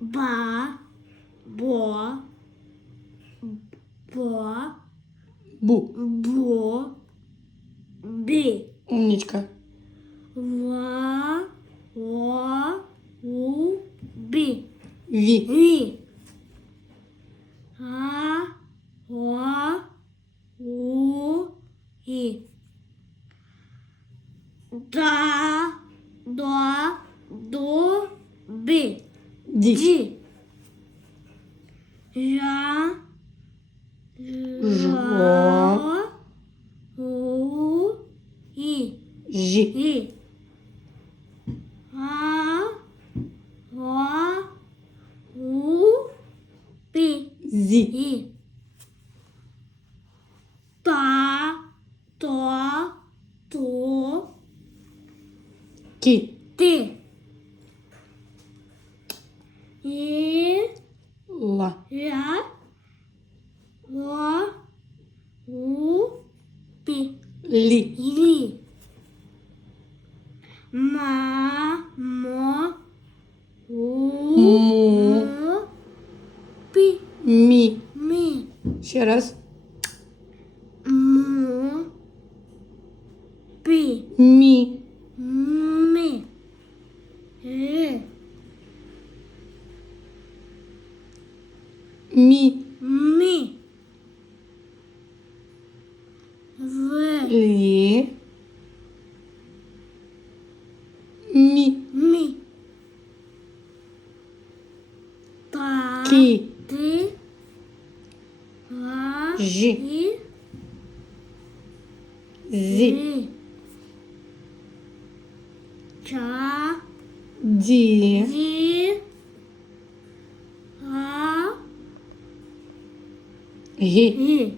Ба. Бо. Бо. Бу. Бо. Бі. Умничка. Ва. О. У. Бі. Ви. Ві. А. О. У. І. Да. До. До. Бі. Ди. Ді. Я. Жо. У. І. Жи. І. А. О. У. Пі. Зи. І. В. Ли. Ми. Мі. Та. Ки. Ти. Ла. Жи. І. Зи. Ри. Ча. Ди. Ді. А. Ги. І.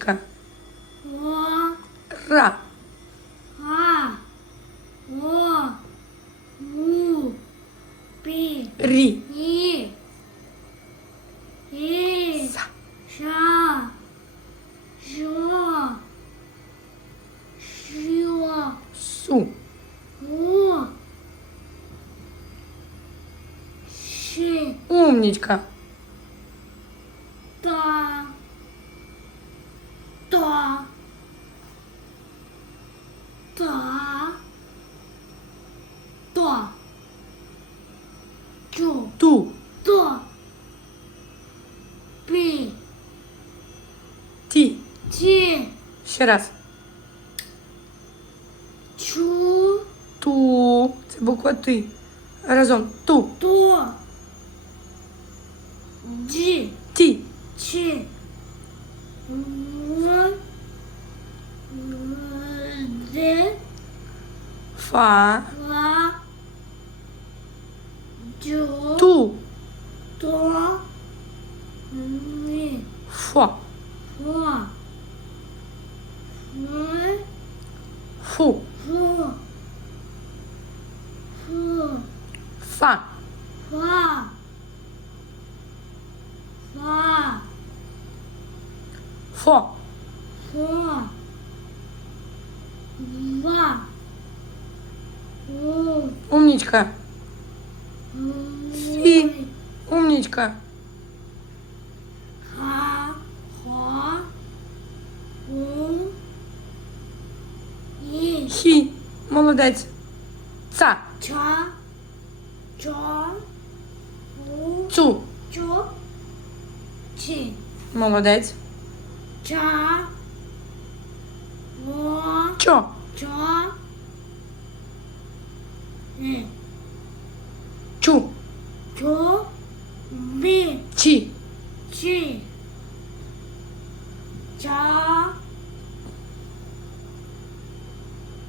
Умничка. О. Ра. А. О. У. Пі. Ри. І. І. Са. Ша. Жо. Шо. Су. У. Ши. Умничка. Та. Та. Та. То. Чу. Ту. То. Пі. Ти. Ті. Ще раз. Чу. Ту. Це буква Ти. Разом. Ту. То. Ді. Ті. Чи. В. Де. Фа. Ла. Дю. Ту. То. Ми. Фо. Фо. Ми. Фу. Фу. Фу. Фа. Фа. Фа. Фо. Фо. Ва. У. Умничка. Ой. Умничка. Ха. Хо. У. І. Хі. Молодець. Ца. Ча. Чо. У. Цу. Чо. Чи. Молодець. Ча. Во. Чо. Чо. Е. Чу. Чо. Бі. Чи. Чи. Ча.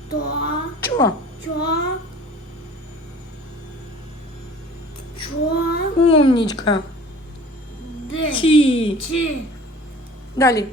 То. Чо. Чо. Чо. Умничка. Де. Ті. Чи. Далі.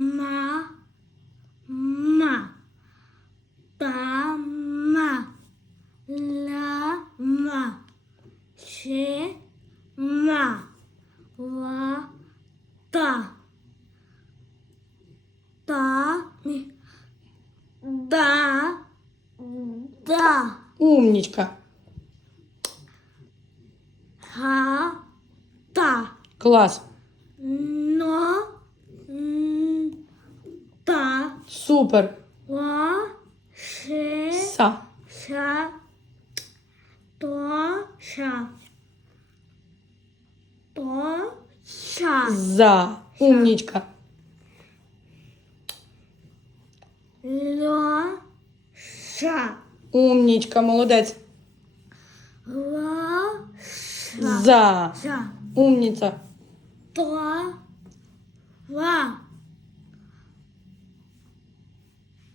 Ма. Ма. Та. Ма. Ла. Ма. Ще. Ма. Ла. Та. Та. Да. Да. Умнічка. Ха. Та. Клас. Но. Та. Супер. Ла. Ще. Са. Ша. То. Ша. То. Ша. За. Умнічка. Ло. Ша. Умнічка, молодець. Ла. Ша. За. Ша. Умніця. То. Ла.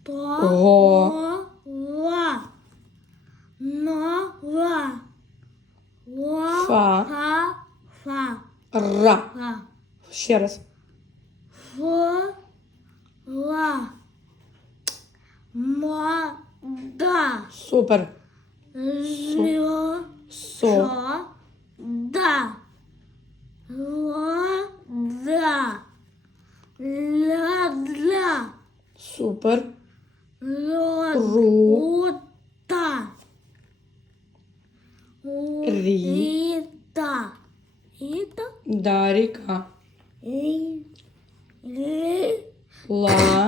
Го. Ла. Но. Ла. Ла. Фа. Фа. Фа. Ра. Ла. Ще раз. Фо. Ла. Ма. Да. Супер. Лё. Со. Да. Ла. Да. Ла. Да. Супер. Ло. Ру. Ута. Рі. Ита. Ита. Да, ріка. Ри. Ри. Ла.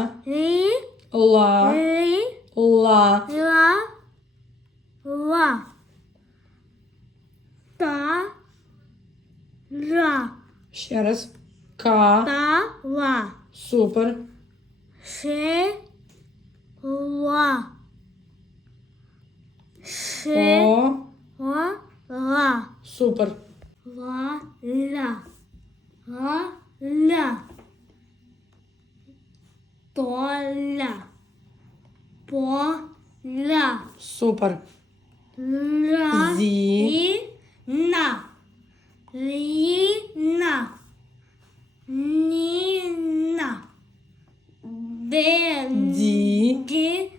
Де. Ді.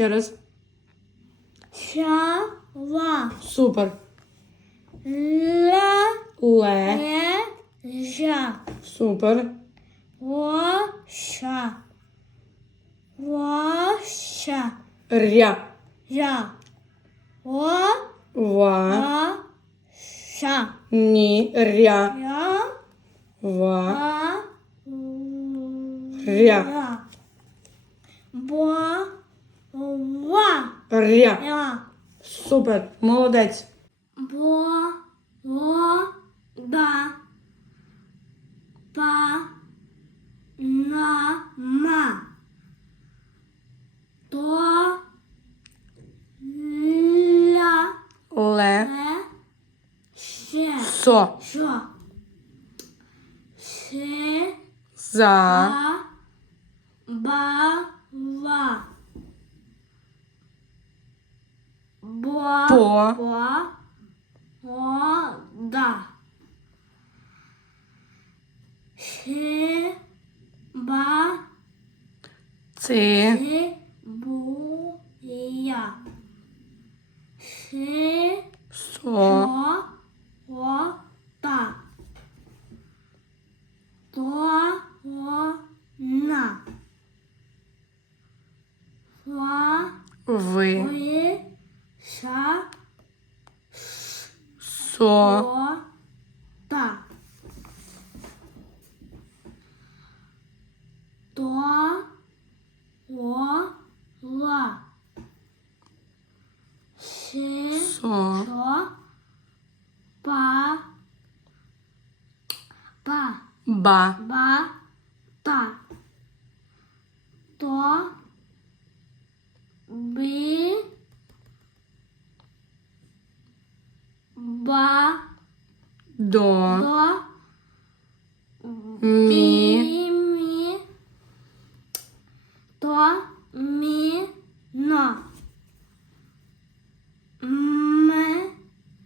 Ще раз. Шала. Супер. Ле. ле, жа, Супер. воша, воша, Ря. я, во, Ва. ша, Ні. Ря. я, Ва. а, Ря. бо, ва, Ря. я, Супер. Молодець. бо, во, да, па, на, ма, то, ля, Ле. ще, Со. що, ще, За. ба, ба, ва, бо, По. бо, о, да, ще, ба, Ци. ще, бу, я, ще, Со. О, о, та. То, о, на. Фа, Ви. Со.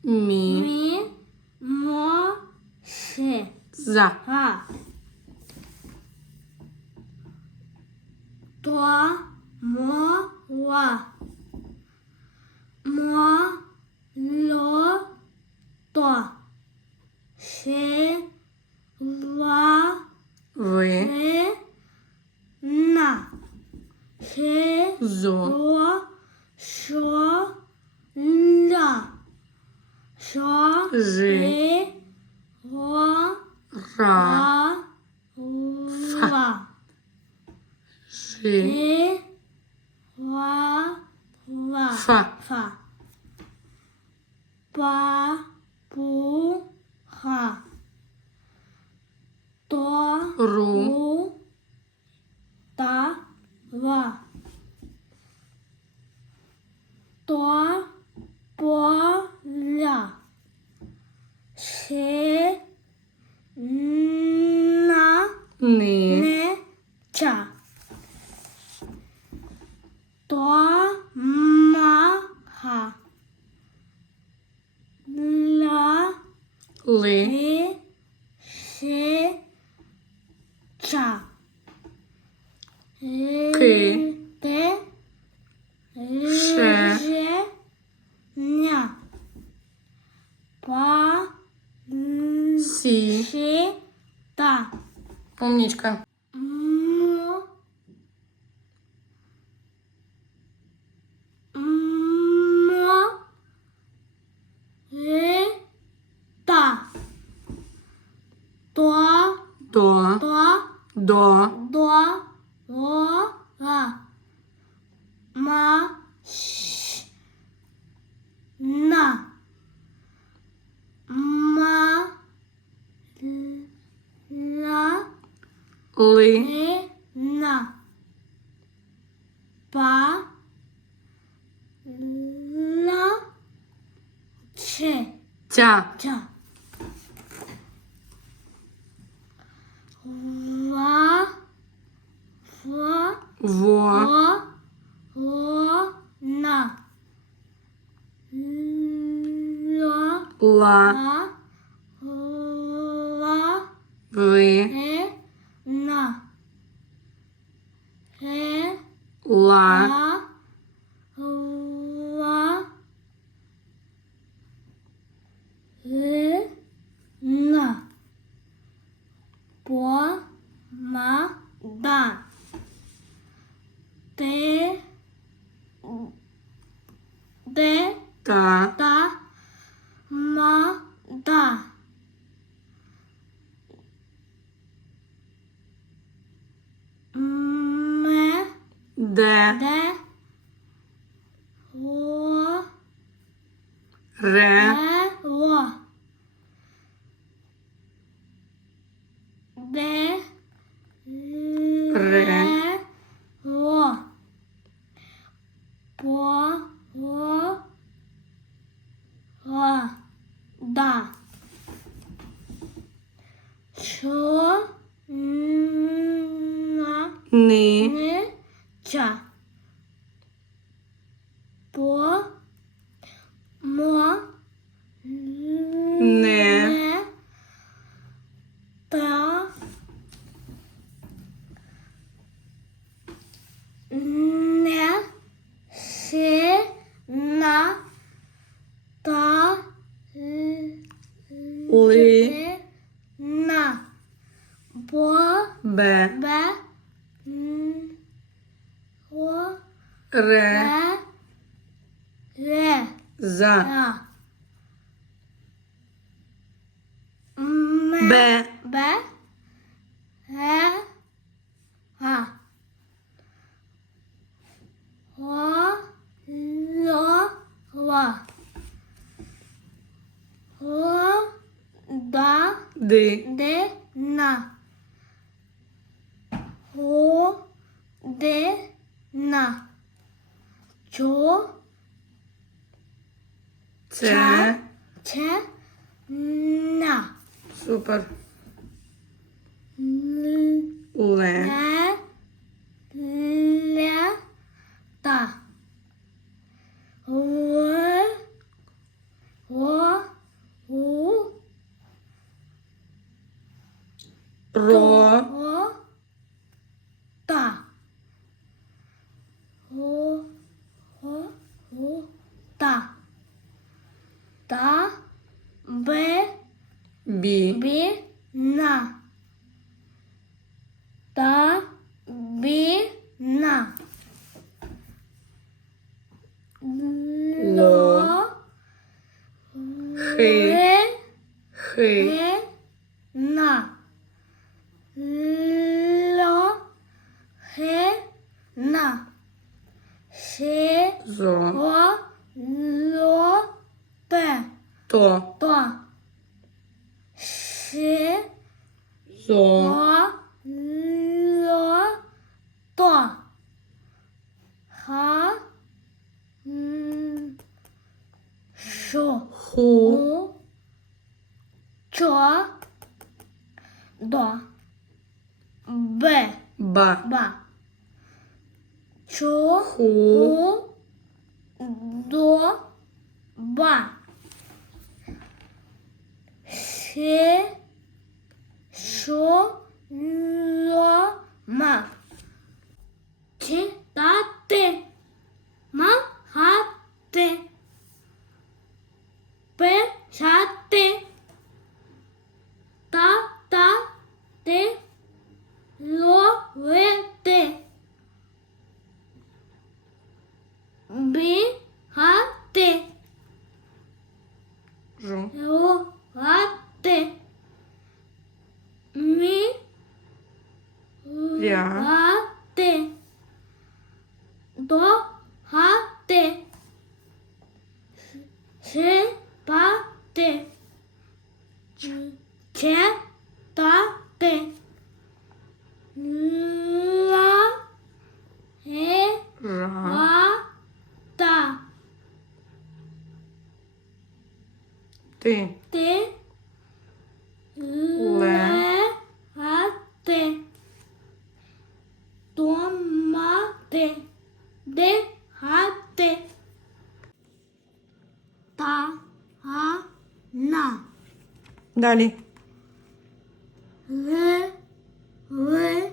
Мі. мі, мо, ще. За. А. То, мо, ла. Мо, ло, то. Ще, ла, Ви. е, на. Ще, Зо. о, шо, ля. Шо, Жи. е, о, Ра. ла. Жи. Е, ла, ла. Фа. Фа. Па, пу, ха. То, Ру. у, та, ва. То, по, ля. Ще, на, Ни. не, ча. То, ма, ха. Ля, Ли. ли, ще, ча. Ки. Те, Ше. Ня. Па, Сі. ши, та. Умнічка. Мо. Мо. Ре. Та. То. До. То. До. До. О. Ла. Ма. Ш. На. Ма. Л- Ла. Ли. Е, на. Па. Ла. Че. Тя. Ча. Ва. Фа. Во. О. О. На. Ла. Ла. Ла. Ла. Ви. Е. На. Е. Ла. Ла. Ла. де, Та. та, ма, да. Ме, Де. де, о, Ре. Е, Ло. Де. Ре. Ло. По. Ло. Ла. Да. Чо. На. Ни. Не. Ча. По. Мо. Не. Та. Не. Се. На. Та. Ли. На. Бо. Бе. Бе. М. О. Ре. Ре. Ре. За. А. Ме. Бе. Бе. Е. А. О. Ло. Ла. О. Да. Ди. Де. На. О. Де. На. Чо. Це. Че. На. Супер. Ле. Ле. Та. В. О. У. Ро. Та. О. О. У. Та. Та. Б. Бі. Бі. На. Та. Бі. На. Ло. Хи. Ре. Хи. Ба. Се. Шо. Ло. Ма. Читати. Махати. Sepate. Далі. Ли. Ви.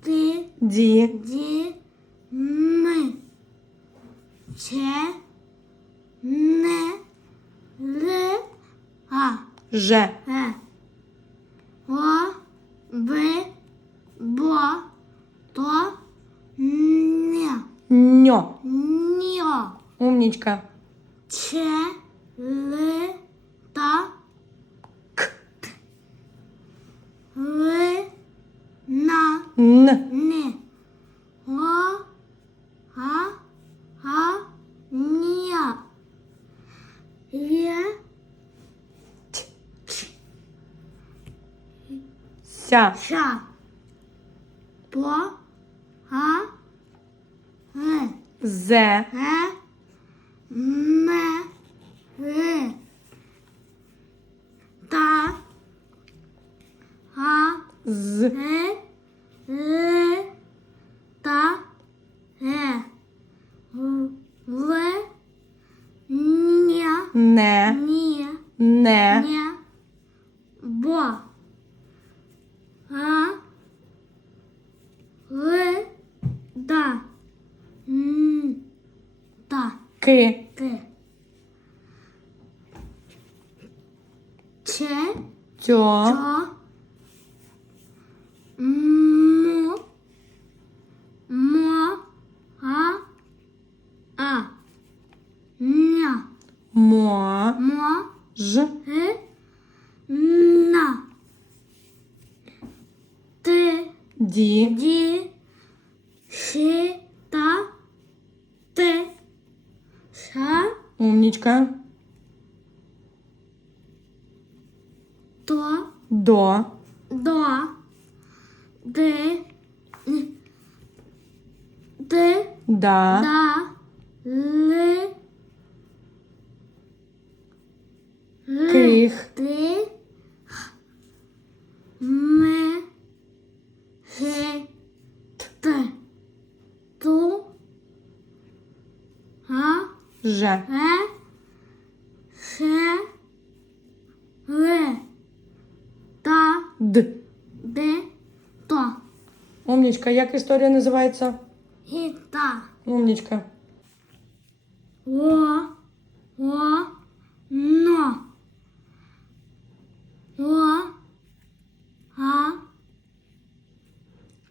Ти. Ді. Ді. Ми. Че. Не. Ли. А. Же. Е. О. Би. Бо. То. Не. Ньо. Ні. Умнічка. Че, З. е, ре, та, е, в, ня, Не. ні, Не. ня, бо, а, ле, да, м, та, Ки. ти, че, Тьо. Чо? Му. Мо. А. А. Ня. Мо. Мо. Ж. Е. На. Ти Ді. Ді. Ши. Та. Ти. Ша. Умнічка. То. До. До. Ди. Ди. Да. Да. Ли. Ли. Ж. Е. Ше. Ле. Та. Д. Де. То. Умнічка. Як історія називається? І та. Умнічка. О, о, но. О, а,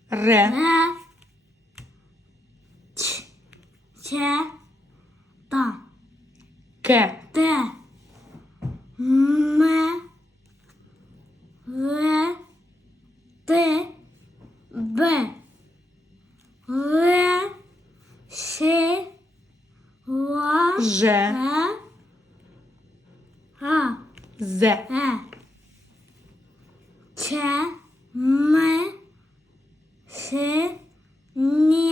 Ре. ре, ч, че, та, Ке. те, ме, ре, те, бе, ре, ще, ла, Ж. а. Зе. Е. Че. Ме. Се. Ня.